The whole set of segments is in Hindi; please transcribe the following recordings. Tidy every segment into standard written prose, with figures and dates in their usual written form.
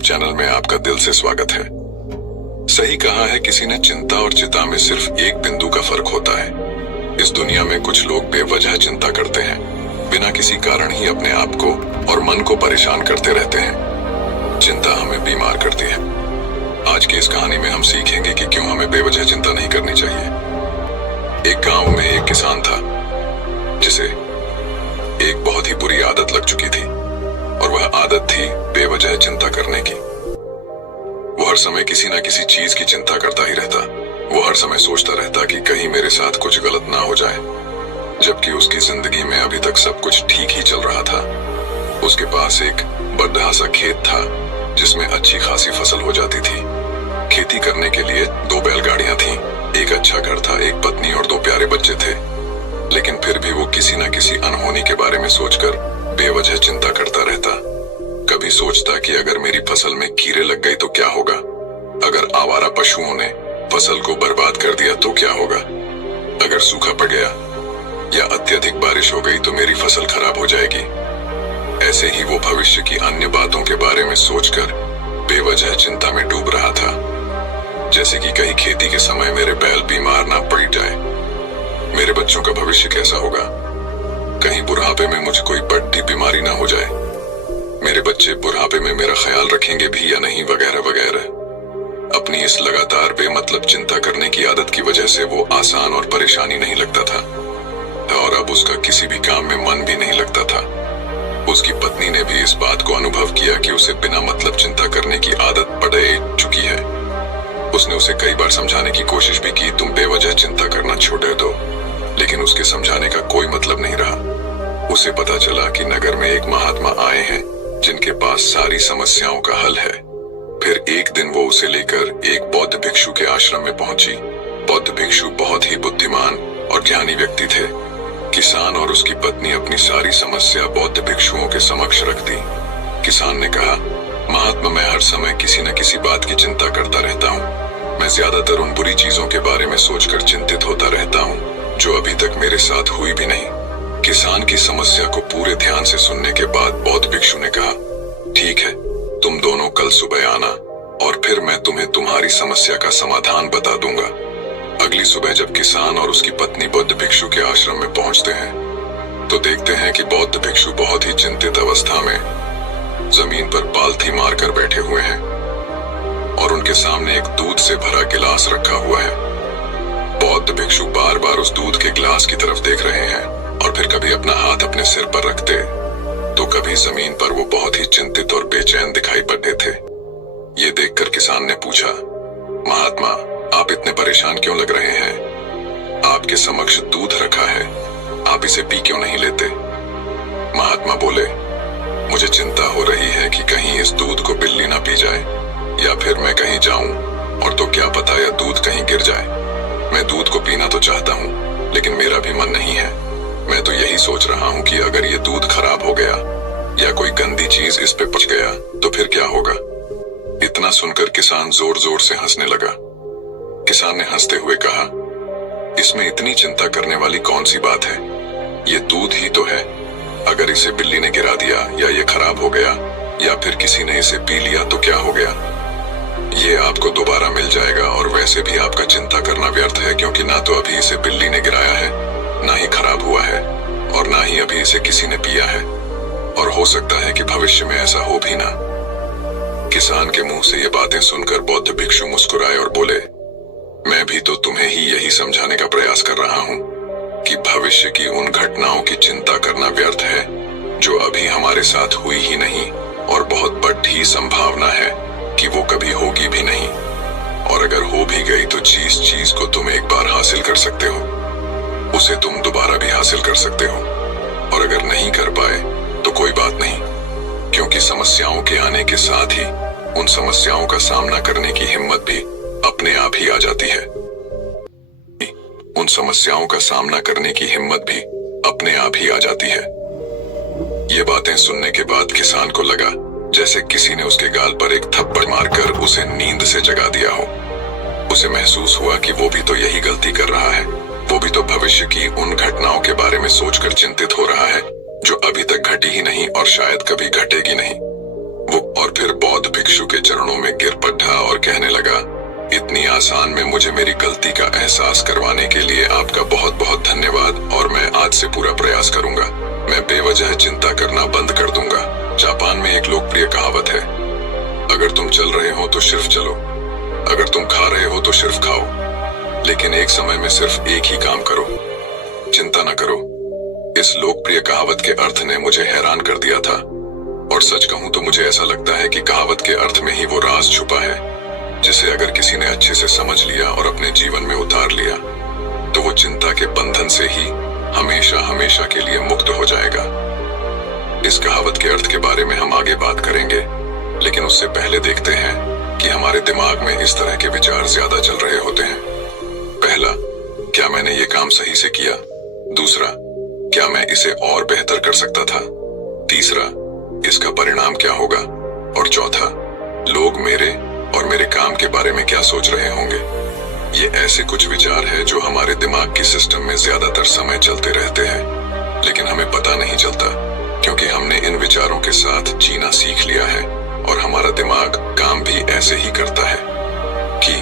YouTube चैनल में आपका दिल से स्वागत है। सही कहा है किसी ने, चिंता और चिता में सिर्फ एक बिंदु का फर्क होता है। इस दुनिया में कुछ लोग बेवजह चिंता करते हैं, बिना किसी कारण ही अपने आप को और मन को परेशान करते रहते हैं। चिंता हमें बीमार करती है। आज की इस कहानी में हम सीखेंगे कि क्यों हमें बेवजह चिंता नहीं करनी चाहिए। एक गांव में एक किसान था जिसे एक बहुत ही बुरी आदत लग चुकी थी, और वह आदत थी बेवजह चिंता करने की। वो हर समय किसी ना किसी चीज की चिंता करता ही रहता। वो हर समय सोचता रहता कि कहीं मेरे साथ कुछ गलत ना हो जाए, जबकि उसकी जिंदगी में अभी तक सब कुछ ठीक ही चल रहा था। उसके पास एक बड़ा सा खेत था जिसमें अच्छी खासी फसल हो जाती थी। खेती करने के लिए 2 बैलगाड़ियां थीं, एक अच्छा घर था, एक पत्नी और 2 प्यारे बच्चे थे। लेकिन फिर भी वो किसी न किसी अनहोनी के बारे में सोचकर बेवजह चिंता करता रहता। कभी सोचता कि अगर मेरी फसल में कीड़े लग गए तो क्या होगा, अगर आवारा पशुओं ने फसल को बर्बाद कर दिया तो क्या होगा, अगर सूखा पड़ गया या अत्यधिक बारिश हो गई तो मेरी फसल खराब हो जाएगी। ऐसे ही वो भविष्य की अन्य बातों के बारे में सोचकर बेवजह चिंता में डूब रहा था। जैसे कि कहीं खेती के समय मेरे बैल बीमार ना पड़ जाए, मेरे बच्चों का भविष्य कैसा होगा, कहीं बुढ़ापे में मुझे कोई बड़ी बीमारी ना हो जाए, मेरे बच्चे बुढ़ापे में मेरा ख्याल रखेंगे भी या नहीं, वगैरह वगैरह। अपनी इस लगातार बेमतलब चिंता करने की आदत की वजह से वो आसान और परेशानी नहीं लगता था, और अब उसका किसी भी काम में मन भी नहीं लगता था। उसकी पत्नी ने भी इस बात को अनुभव किया कि उसे बिना मतलब चिंता करने की आदत पड़ चुकी है। उसने उसे कई बार समझाने की कोशिश भी की, तुम बेवजह चिंता करना छोड़ दो, लेकिन उसके समझाने का कोई मतलब नहीं रहा। उसे पता चला कि नगर में एक महात्मा आए हैं जिनके पास सारी समस्याओं का हल है। फिर एक दिन वो उसे लेकर एक बौद्ध भिक्षु के आश्रम में पहुंची। बौद्ध भिक्षु बहुत ही बुद्धिमान और ज्ञानी व्यक्ति थे। किसान और उसकी पत्नी अपनी सारी समस्या बौद्ध भिक्षुओं के समक्ष रख दी। किसान ने कहा, महात्मा, मैं हर समय किसी न किसी बात की चिंता करता रहता हूँ। मैं ज्यादातर उन बुरी चीजों के बारे में सोचकर चिंतित होता रहता हूँ जो अभी तक मेरे साथ हुई भी नहीं। किसान की समस्या को पूरे ध्यान से सुनने के बाद बौद्ध भिक्षु ने कहा, ठीक है, तुम दोनों कल सुबह आना और फिर मैं तुम्हें तुम्हारी समस्या का समाधान बता दूंगा। अगली सुबह जब किसान और उसकी पत्नी बौद्ध भिक्षु के आश्रम में पहुंचते हैं तो देखते हैं कि बौद्ध भिक्षु बहुत ही चिंतित अवस्था में जमीन पर पालथी मारकर बैठे हुए हैं और उनके सामने एक दूध से भरा गिलास रखा हुआ है। बौद्ध भिक्षु बार बार उस दूध के गिलास की तरफ देख रहे हैं और फिर कभी अपना हाथ अपने सिर पर रखते तो कभी जमीन पर वो बहुत ही चिंतित और बेचैन दिखाई पड़ते थे। ये देखकर किसान ने पूछा, महात्मा, आप इतने परेशान क्यों लग रहे हैं? आपके समक्ष दूध रखा है, आप इसे पी क्यों नहीं लेते? महात्मा बोले, मुझे चिंता हो रही है कि कहीं इस दूध को बिल्ली ना पी जाए या फिर मैं कहीं जाऊं और तो क्या पता या दूध कहीं गिर जाए। मैं दूध को पीना तो चाहता हूँ लेकिन मेरा भी मन नहीं है। मैं तो यही सोच रहा हूँ कि अगर ये दूध खराब हो गया या कोई गंदी चीज इस पे पच गया तो फिर क्या होगा? इतना सुनकर किसान जोर जोर से हंसने लगा। किसान ने हंसते हुए कहा, इसमें इतनी चिंता करने वाली कौन सी बात है? ये दूध ही तो है। अगर इसे बिल्ली ने गिरा दिया या ये खराब हो गया या फिर किसी ने इसे पी लिया तो क्या हो गया? ये आपको दोबारा मिल जाएगा और वैसे भी आपका चिंता करना व्यर्थ है, क्योंकि ना तो अभी इसे बिल्ली ने गिराया है, ना ही खराब हुआ है और ना ही अभी इसे किसी ने पिया है, और हो सकता है कि भविष्य में ऐसा हो भी ना। किसान के मुंह से ये बातें सुनकर बौद्ध भिक्षु मुस्कुराए और बोले, मैं भी तो तुम्हें ही यही समझाने का प्रयास कर रहा हूँ कि भविष्य की उन घटनाओं की चिंता करना व्यर्थ है जो अभी हमारे साथ हुई ही नहीं और बहुत बड़ी संभावना है कि वो कभी होगी भी नहीं, और अगर हो भी गई तो जिस चीज को तुम एक बार हासिल कर सकते हो उसे तुम दोबारा भी हासिल कर सकते हो, और अगर नहीं कर पाए तो कोई बात नहीं, क्योंकि समस्याओं के आने के साथ ही उन समस्याओं का सामना करने की हिम्मत भी अपने आप ही आ जाती है। उन समस्याओं का सामना करने की हिम्मत भी अपने आप ही आ जाती है। ये बातें सुनने के बाद किसान को लगा जैसे किसी ने उसके गाल पर एक थप्पड़ मारकर उसे नींद से जगा दिया हो। उसे महसूस हुआ कि वो भी तो यही गलती कर रहा है, वो भी तो भविष्य की उन घटनाओं के बारे में सोचकर चिंतित हो रहा है जो अभी तक घटी ही नहीं और शायद कभी घटेगी नहीं। वो और फिर बौद्ध भिक्षु के चरणों में गिर पड़ा और कहने लगा, इतनी आसान में मुझे मेरी गलती का एहसास करवाने के लिए आपका बहुत बहुत धन्यवाद और मैं आज से पूरा प्रयास करूंगा। मैं बेवजह चिंता करना बंद कर दूंगा। जापान में एक लोकप्रिय कहावत है, अगर तुम चल रहे हो तो सिर्फ चलो, अगर तुम खा रहे हो तो सिर्फ खाओ, लेकिन एक समय में सिर्फ एक ही काम करो, चिंता न करो। इस लोकप्रिय कहावत के अर्थ ने मुझे हैरान कर दिया था और सच कहूं तो मुझे ऐसा लगता है कि कहावत के अर्थ में ही वो राज छुपा है जिसे अगर किसी ने अच्छे से समझ लिया और अपने जीवन में उतार लिया तो वो चिंता के बंधन से ही हमेशा हमेशा के लिए मुक्त हो जाएगा। इस कहावत के अर्थ के बारे में हम आगे बात करेंगे, लेकिन उससे पहले देखते हैं कि हमारे दिमाग में इस तरह के विचार ज्यादा चल रहे होते हैं। पहला, क्या मैंने ये काम सही से किया? दूसरा, क्या मैं इसे और बेहतर कर सकता था? तीसरा, इसका परिणाम क्या होगा? और चौथा, लोग मेरे और मेरे काम के बारे में क्या सोच रहे होंगे? ये ऐसे कुछ विचार हैं जो हमारे दिमाग की सिस्टम में ज्यादातर समय चलते रहते हैं, लेकिन हमें पता नहीं चलता क्योंकि हमने इन विचारों के साथ जीना सीख लिया है और हमारा दिमाग काम भी ऐसे ही करता है कि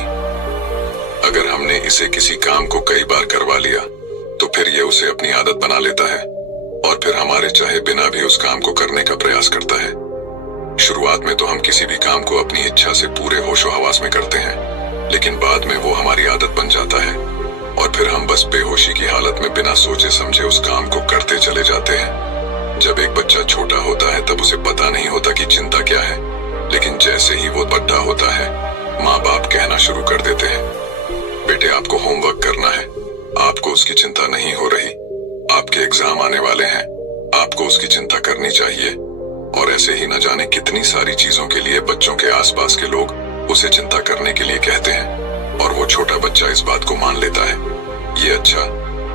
अगर हमने इसे किसी काम को कई बार करवा लिया तो फिर ये उसे अपनी आदत बना लेता है और फिर हमारे चाहे बिना भी उस काम को करने का प्रयास करता है। शुरुआत में तो हम किसी भी काम को अपनी इच्छा से पूरे होशो हवास में करते हैं, लेकिन बाद में वो हमारी आदत बन जाता है और फिर हम बस बेहोशी की हालत में बिना सोचे समझे उस काम को करते चले जाते हैं। जब एक बच्चा छोटा होता है तब उसे पता नहीं होता कि चिंता क्या है, लेकिन जैसे ही वो बड़ा होता है माँ बाप कहना शुरू कर देते हैं, बेटे आपको होमवर्क करना है, आपको उसकी चिंता नहीं हो रही, आपके एग्जाम आने वाले हैं, आपको उसकी चिंता करनी चाहिए। और ऐसे ही न जाने कितनी सारी चीजों के लिए बच्चों के आसपास के लोग उसे चिंता करने के लिए कहते हैं और वो छोटा बच्चा इस बात को मान लेता है। ये अच्छा,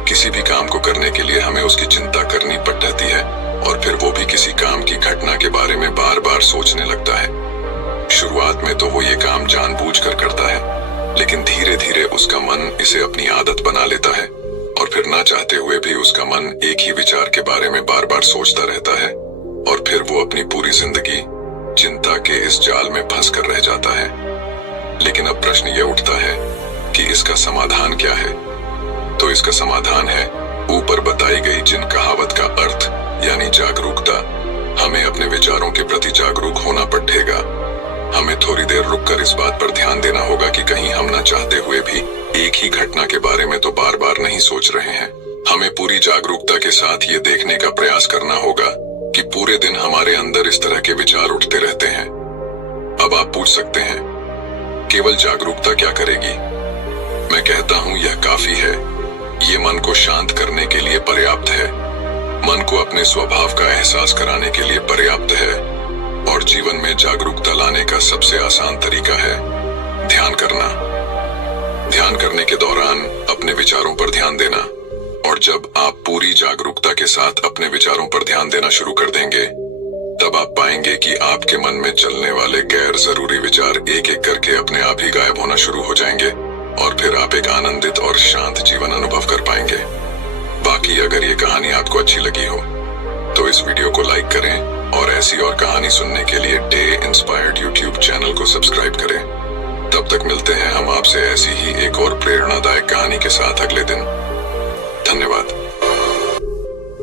किसी भी काम को करने के लिए हमें उसकी चिंता करनी पड़ती है और फिर वो भी किसी काम की घटना के बारे में बार बार सोचने लगता है। शुरुआत में तो वो ये काम जानबूझकर करता है, लेकिन धीरे धीरे उसका मन इसे अपनी आदत बना लेता है और फिर ना चाहते हुए भी उसका मन एक ही विचार के बारे में बार बार सोचता रहता है और फिर वो अपनी पूरी जिंदगी चिंता के इस जाल में फंस कर रह जाता है। लेकिन अब प्रश्न ये उठता है कि इसका समाधान क्या है? तो इसका समाधान है ऊपर बताई गई जिन कहावत का अर्थ यानी जागरूकता। हमें अपने विचारों के प्रति जागरूक होना पड़ेगा। हमें थोड़ी देर रुककर इस बात पर ध्यान देना होगा कि कहीं हम न चाहते हुए भी एक ही घटना के बारे में तो बार बार नहीं सोच रहे हैं। हमें पूरी जागरूकता के साथ ये देखने का प्रयास करना होगा कि पूरे दिन हमारे अंदर इस तरह के विचार उठते रहते हैं। अब आप पूछ सकते हैं, केवल जागरूकता क्या करेगी? मैं कहता हूं यह काफी है। ये मन को शांत करने के लिए पर्याप्त है, मन को अपने स्वभाव का एहसास कराने के लिए पर्याप्त है और जीवन में जागरूकता लाने का सबसे आसान तरीका है ध्यान करना। ध्यान करने के दौरान अपने विचारों पर ध्यान देना, और जब आप पूरी जागरूकता के साथ अपने विचारों पर ध्यान देना शुरू कर देंगे तब आप पाएंगे कि आपके मन में चलने वाले गैर जरूरी विचार एक एक करके अपने आप ही गायब होना शुरू हो जाएंगे और फिर आप एक आनंदित और शांत जीवन अनुभव कर पाएंगे। बाकी अगर ये कहानी आपको अच्छी लगी हो तो इस वीडियो को लाइक करें और ऐसी और कहानी सुनने के लिए डे इंस्पायर्ड यूट्यूब चैनल को सब्सक्राइब करें। तब तक मिलते हैं हम आपसे ऐसी ही एक और प्रेरणादायक कहानी के साथ अगले दिन। धन्यवाद।